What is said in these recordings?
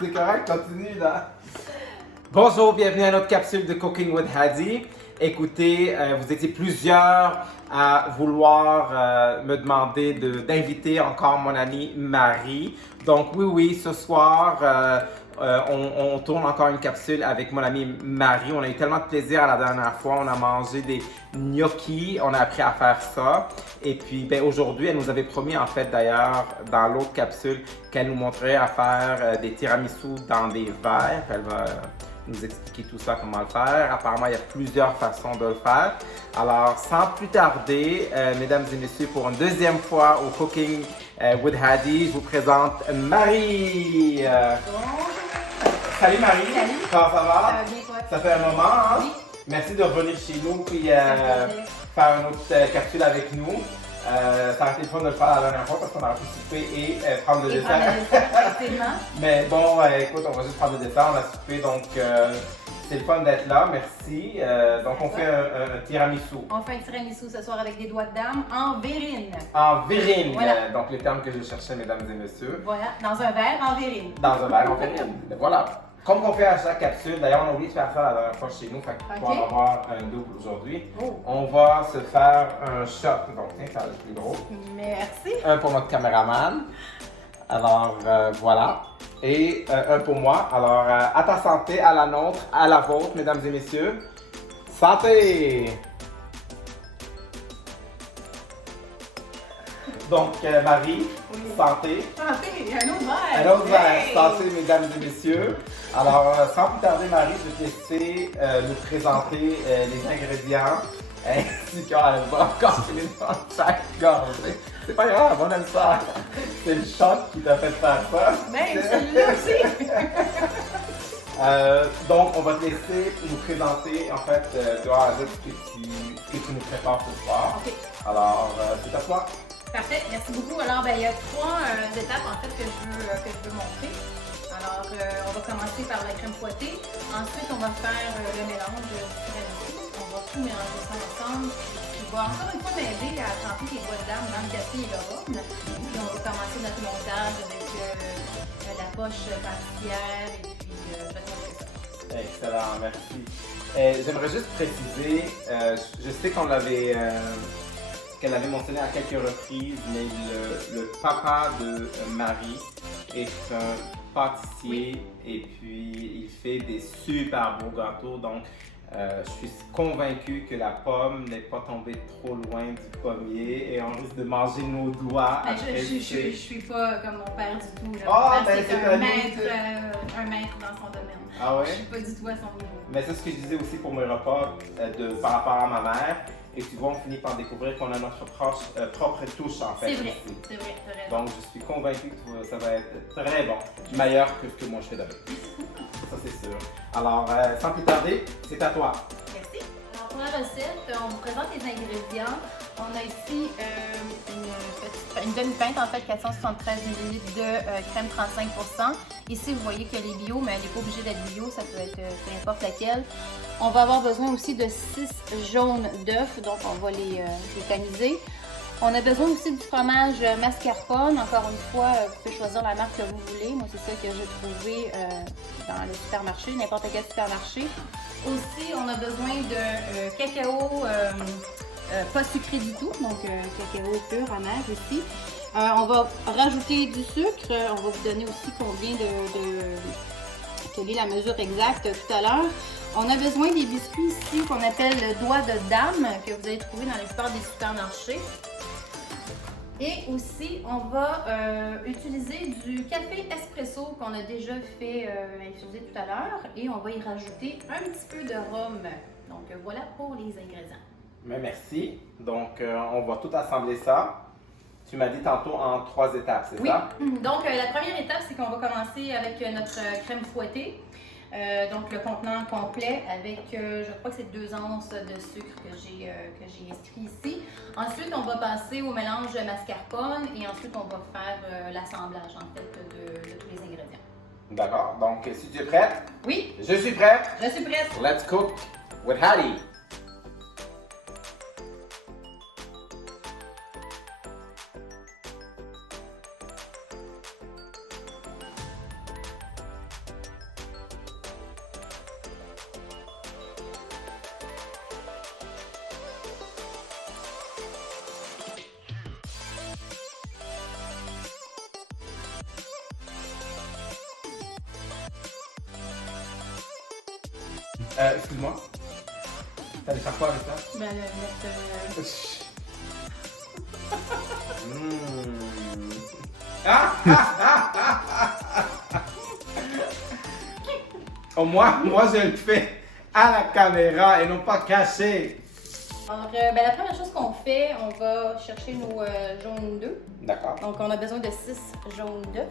C'est correct, continue là. Bonjour, bienvenue à notre capsule de Cooking with Hadi. Écoutez, vous étiez plusieurs à vouloir me demander d'inviter encore mon amie Marie. Donc oui, ce soir, on tourne encore une capsule avec mon amie Marie. On a eu tellement de plaisir la dernière fois. On a mangé des gnocchis, on a appris à faire ça. Et puis aujourd'hui, elle nous avait promis en fait d'ailleurs dans l'autre capsule qu'elle nous montrerait à faire des tiramisu dans des verres. Elle va nous expliquer tout ça, comment le faire. Apparemment, il y a plusieurs façons de le faire. Alors, sans plus tarder, mesdames et messieurs, pour une deuxième fois au Cooking with Hadi, je vous présente Marie. Salut Marie. Salut. Comment ça va? Ça va bien, toi? Ça fait un moment, hein? Oui. Merci de revenir chez nous puis faire une autre capsule avec nous. Ça a été le fun de le faire la dernière fois parce qu'on a pu souper et prendre le dessert. Effectivement. Mais bon, écoute, on va juste prendre le dessert, on a soupé, donc c'est le fun d'être là, merci. Donc on fait un tiramisu. On fait un tiramisu ce soir avec des doigts de dame en verrine. En verrine, Voilà. donc les termes que je cherchais, mesdames et messieurs. Voilà, dans un verre en verrine. Dans un verre en verrine. Voilà. Comme on fait à chaque capsule, d'ailleurs on a oublié de faire ça la dernière fois chez nous, fait qu'on va avoir un double aujourd'hui. Oh. On va se faire un shot, donc tiens, ça va être plus gros. Merci. Un pour notre caméraman. Alors voilà. Et un pour moi. Alors à ta santé, à la nôtre, à la vôtre, mesdames et messieurs. Santé! Donc Marie, Oui. santé. Santé, un autre verre. Un autre verre, Hey. santé, mesdames et messieurs. Alors sans plus tarder, Marie, je vais te laisser nous présenter les ingrédients. Ainsi qu'elle va encore finir dans chaque gorgée. C'est pas grave, on aime ça. C'est le shot qui t'a fait faire ça. Même celui-là aussi. Donc, on va te laisser nous présenter en fait de A à Z ce que tu nous prépares ce soir. OK. Alors, c'est à toi. Parfait, merci beaucoup. Alors, il y a trois étapes en fait que je veux montrer. Alors, on va commencer par la crème fouettée. Ensuite, on va faire le mélange du tiramisu. On va tout mélanger ça ensemble. Il va encore une fois m'aider à tremper les doigts de dame dans le café et le rhum. Puis, on va commencer notre montage avec la poche pâtissière et puis je vais te montrer ça. Excellent, merci. J'aimerais juste préciser, je sais qu'elle avait mentionné à quelques reprises, mais le papa de Marie est un pâtissier et puis il fait des super beaux gâteaux. Donc, je suis convaincue que la pomme n'est pas tombée trop loin du pommier et on risque de manger nos doigts. Mais après je suis pas comme mon père du tout. Là. Ah, Mon père, ben, c'est c'est un un maître dans son domaine. Ah ouais? Je suis pas du tout à son niveau. Mais c'est ce que je disais aussi pour mes repas par rapport à ma mère. Et tu vois, on finit par découvrir qu'on a notre propre touche en fait. C'est vrai, ici. c'est vrai, t'as raison. Donc, je suis convaincue que ça va être très bon. Meilleur que ce que moi je fais d'habitude. Ça, c'est sûr. Alors, sans plus tarder, c'est à toi. Merci. Alors, pour la recette, on vous présente les ingrédients. On a ici une demi-pinte, en fait, 473 ml de crème 35%. Ici, vous voyez qu'elle est bio, mais elle n'est pas obligée d'être bio, ça peut être peu importe laquelle. On va avoir besoin aussi de 6 jaunes d'œufs, donc on va les tamiser. On a besoin aussi du fromage mascarpone. Encore une fois, vous pouvez choisir la marque que vous voulez. Moi, c'est ça que j'ai trouvé dans le supermarché, n'importe quel supermarché. Aussi, on a besoin de cacao pas sucré du tout, donc cacao pur, amer aussi. On va rajouter du sucre. On va vous donner aussi combien quelle est la mesure exacte tout à l'heure. On a besoin des biscuits ici qu'on appelle le doigt de dame, que vous allez trouver dans les plupart des supermarchés. Et aussi, on va utiliser du café espresso qu'on a déjà fait infuser tout à l'heure et on va y rajouter un petit peu de rhum. Donc voilà pour les ingrédients. Mais merci. Donc, on va tout assembler ça. Tu m'as dit tantôt en 3 étapes, c'est Oui. ça? Donc la première étape, c'est qu'on va commencer avec notre crème fouettée. Donc le contenant complet avec, je crois que c'est 2 onces de sucre que j'ai inscrit ici. Ensuite, on va passer au mélange mascarpone et ensuite on va faire l'assemblage en fait de tous les ingrédients. D'accord. Donc, si tu es prête? Oui, Je suis prête. je suis prête. Let's cook with Hadi. Excuse-moi. T'allais faire quoi avec ça? Ben, mettre. Mmh. Oh, moi, je le fais à la caméra et non pas caché. Alors, ben, la première chose qu'on fait, on va chercher nos jaunes d'œufs. D'accord. Donc, on a besoin de 6 jaunes d'œufs.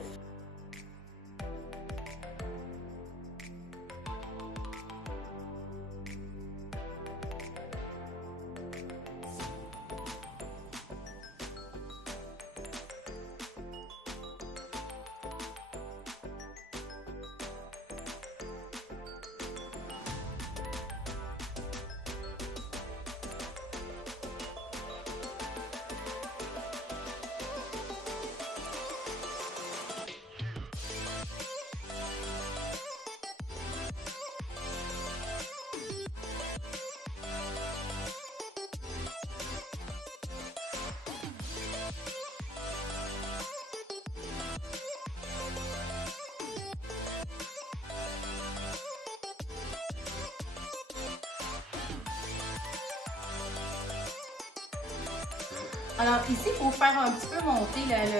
Alors ici, il faut faire un petit peu monter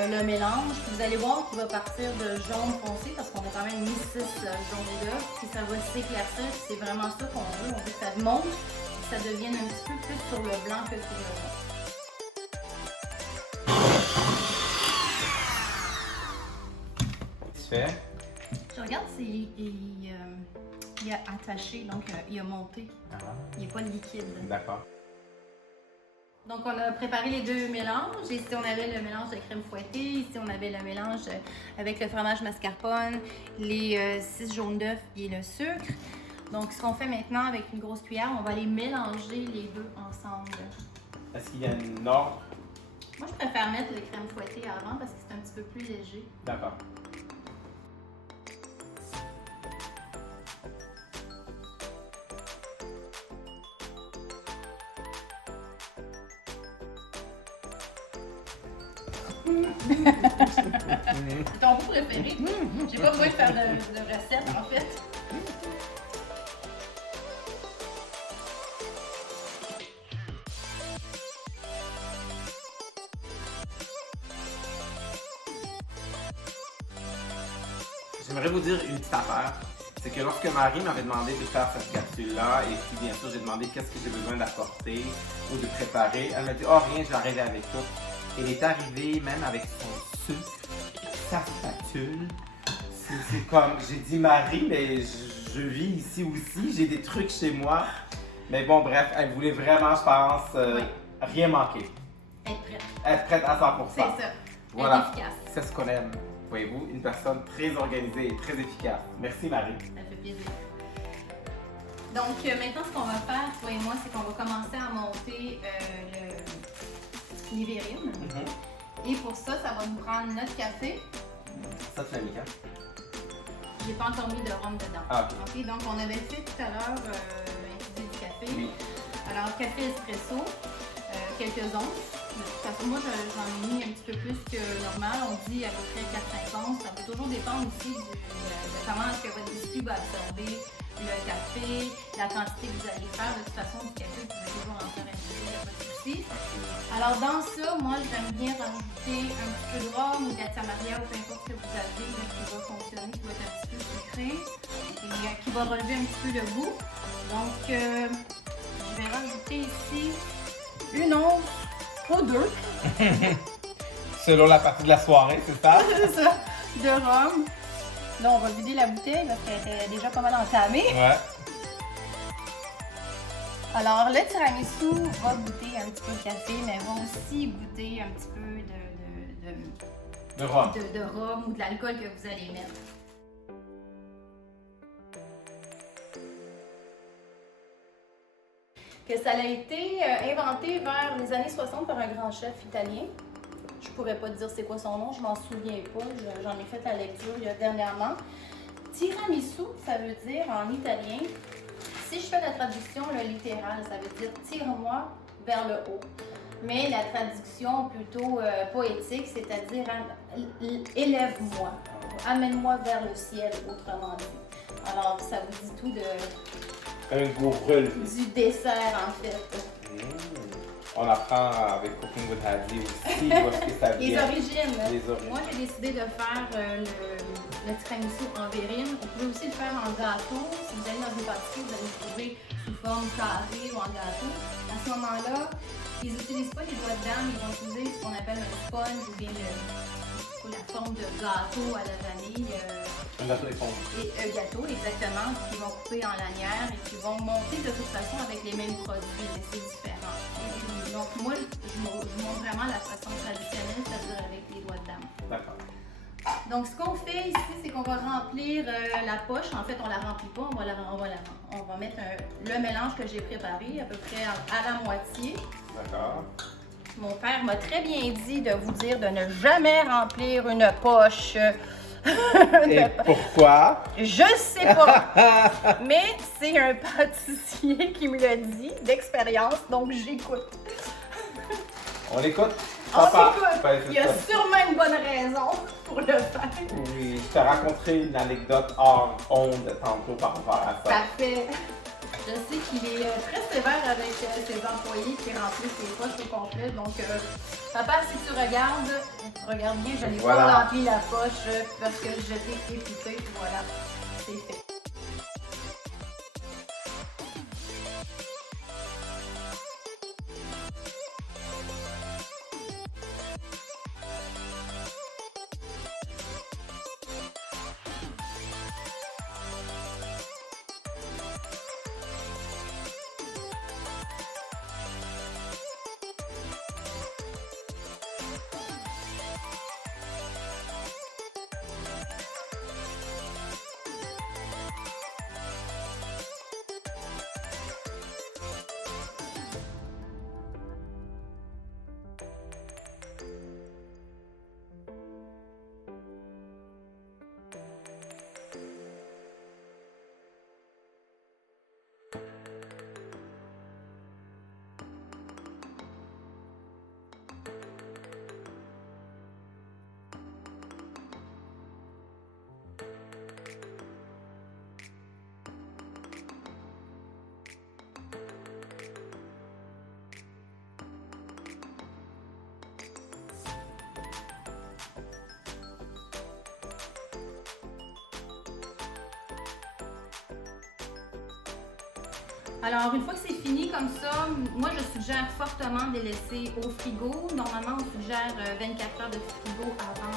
le mélange. Vous allez voir qu'il va partir de jaune foncé parce qu'on a quand même mis 6 jaunes d'œufs. Puis ça va s'éclaircir. C'est vraiment ça qu'on veut. On veut que ça monte et que ça devienne un petit peu plus sur le blanc que sur le jaune. Tu fais? Je regarde s'il il a attaché, donc il a monté. Ah. Il n'est pas liquide. D'accord. Donc, on a préparé les deux mélanges. Ici, on avait le mélange de crème fouettée. Ici, on avait le mélange avec le fromage mascarpone, les 6 jaunes d'œufs et le sucre. Donc, ce qu'on fait maintenant avec une grosse cuillère, on va les mélanger les deux ensemble. Est-ce qu'il y a une ordre? Moi, je préfère mettre le crème fouettée avant parce que c'est un petit peu plus léger. D'accord. C'est ton goût préféré. J'ai pas besoin de faire de recette en fait. J'aimerais vous dire une petite affaire. C'est que lorsque Marie m'avait demandé de faire cette capsule-là, et puis bien sûr j'ai demandé qu'est-ce que j'ai besoin d'apporter ou de préparer, elle m'a dit « Oh rien, je vais arriver avec tout ». Elle est arrivée même avec son sucre, sa spatule. C'est comme, j'ai dit Marie, mais je vis ici aussi, j'ai des trucs chez moi. Mais bon, bref, elle voulait vraiment, je pense, Oui. rien manquer. Être prête. Être prête à 100%. C'est ça. Voilà, Être efficace. c'est ce qu'on aime. Voyez-vous, une personne très organisée et très efficace. Merci Marie. Ça fait plaisir. Donc maintenant, ce qu'on va faire, toi et moi, c'est qu'on va commencer à monter les verrines. Et pour ça, ça va nous prendre notre café. Ça, tu l'as mis quand? J'ai pas encore mis de rhum dedans. Ah, Ok, donc on avait fait tout à l'heure infusé du café. oui. Alors, café espresso, quelques onces. De toute façon, moi, j'en ai mis un petit peu plus que normal. On dit à peu près 4-5 onces. Ça peut toujours dépendre aussi de comment est-ce que votre biscuit va absorber le café, la quantité que vous allez faire. De toute façon, du café, vous pouvez toujours en faire infuser, il n'y a pas de souci. Alors, dans ça, moi, j'aime bien rajouter un petit peu de rhum ou d'Atsamaria ou peu importe ce que vous avez là, qui va fonctionner, qui va être un petit peu sucré et qui va relever un petit peu le goût. Donc, je vais rajouter ici une once ou deux. Selon la partie de la soirée, c'est ça? C'est ça, de rhum. Là, on va vider la bouteille parce qu'elle était déjà pas mal entamée. Ouais. Alors, le tiramisu va goûter un petit peu de café, mais va aussi goûter un petit peu De rhum. de rhum ou de l'alcool que vous allez mettre. Que ça a été inventé vers les années 60 par un grand chef italien. Je pourrais pas te dire c'est quoi son nom, je m'en souviens pas, j'en ai fait la lecture dernièrement. Tiramisu, ça veut dire en italien, si je fais la traduction littérale, ça veut dire tire-moi vers le haut. Mais la traduction plutôt poétique, c'est-à-dire élève-moi, amène-moi vers le ciel, autrement dit. Alors, ça vous dit tout Un gourel. du dessert en fait. On apprend avec Cooking with Hadley aussi où est-ce que ça Les vient. origines. Les origines. Moi, j'ai décidé de faire le tiramisu en verrine. Vous pouvez aussi le faire en gâteau. Si vous allez dans une pâtisserie, vous allez le trouver sous forme carrée ou en gâteau. À ce moment-là, ils n'utilisent pas les doigts de dame, ils vont utiliser ce qu'on appelle un sponge ou bien la forme de gâteau à la vanille. Un gâteau éponge. Et un gâteau, exactement, qui vont couper en lanière et qui vont monter de toute façon avec les mêmes produits, mais c'est différent. Donc moi, je montre vraiment la façon traditionnelle, c'est-à-dire avec les doigts de dame. D'accord. Donc ce qu'on fait ici, c'est qu'on va remplir la poche. En fait, on la remplit pas, on va mettre le mélange que j'ai préparé à peu près à la moitié. D'accord. Mon père m'a très bien dit de vous dire de ne jamais remplir une poche. Et pourquoi? Je sais pas, mais c'est un pâtissier qui me l'a dit d'expérience, donc j'écoute. On l'écoute? On Papa? écoute. Ouais, c'est Il y a ça. sûrement une bonne raison pour le faire. Oui, je te raconterai une anecdote hors onde tantôt par rapport à ça. Parfait. Je sais qu'il est très sévère avec ses employés qui remplissent ses poches au complet. Donc, papa, si tu regarde bien, je n'ai Voilà. pas rempli la poche parce que je t'ai écouté. Voilà, c'est fait. Alors, une fois que c'est fini comme ça, moi je suggère fortement de les laisser au frigo. Normalement, on suggère 24 heures de frigo avant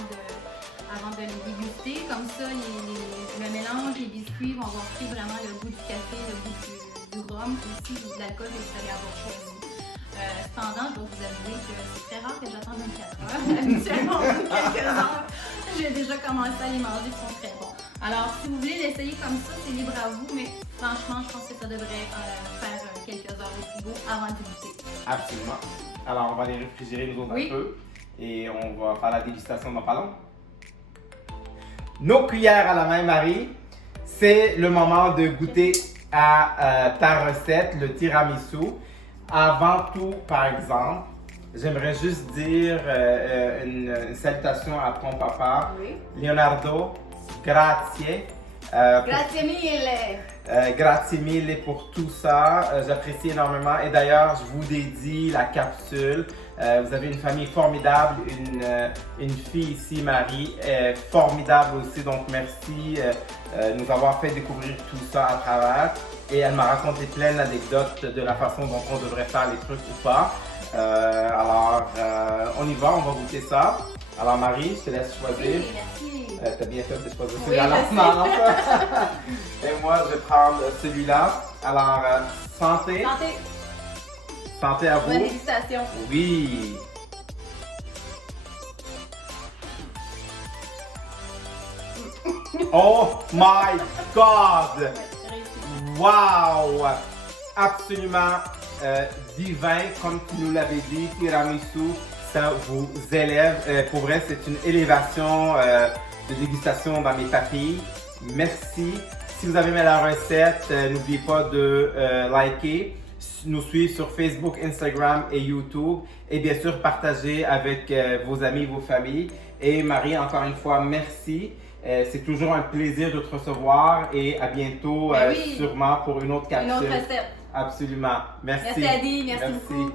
de les déguster. Comme ça, le mélange, les biscuits vont avoir pris vraiment le goût du café, le goût du rhum, aussi de l'alcool que vous allez avoir choisi. Cependant, je dois vous avouer que c'est très rare que j'attende 24 heures. Habituellement, au bout de quelques heures, j'ai déjà commencé à les manger, ils sont très bons. Alors, si vous voulez l'essayer comme ça, c'est libre à vous, mais franchement, je pense que ça devrait faire quelques heures au frigo avant de goûter. Absolument. Alors, on va les réfrigérer nous autres Oui. un peu et on va faire la dégustation dans pas long. Nos cuillères à la main, Marie, c'est le moment de goûter à ta recette, le tiramisu. Avant tout, par exemple, j'aimerais juste dire une salutation à ton papa, Oui. Leonardo. Grazie. Grazie mille! Grazie mille pour tout ça. J'apprécie énormément. Et d'ailleurs, je vous dédie la capsule. Vous avez une famille formidable, une fille ici, Marie, formidable aussi. Donc, merci de nous avoir fait découvrir tout ça à travers. Et elle m'a raconté plein d'anecdotes de la façon dont on devrait faire les trucs ou pas. Alors, on y va, on va goûter ça. Alors, Marie, je te laisse choisir. Oui, merci. T'as bien fait de choisir Oui, celui-là. je Non. Et moi, je vais prendre celui-là. Alors, santé. Santé! Santé à Bonne vous. dégustation! Oui. Oh my God! Réussi. Wow! Absolument divin, comme tu nous l'avais dit, tiramisu, ça vous élève. Pour vrai, c'est une élévation de dégustation dans mes papilles. Merci. Si vous avez aimé la recette, n'oubliez pas de liker, nous suivre sur Facebook, Instagram et YouTube. Et bien sûr, partager avec vos amis, vos familles. Et Marie, encore une fois, merci. C'est toujours un plaisir de te recevoir et à bientôt, Ben oui. sûrement pour une autre capsule. Une autre recette. Absolument. Merci. Merci Adi, merci beaucoup.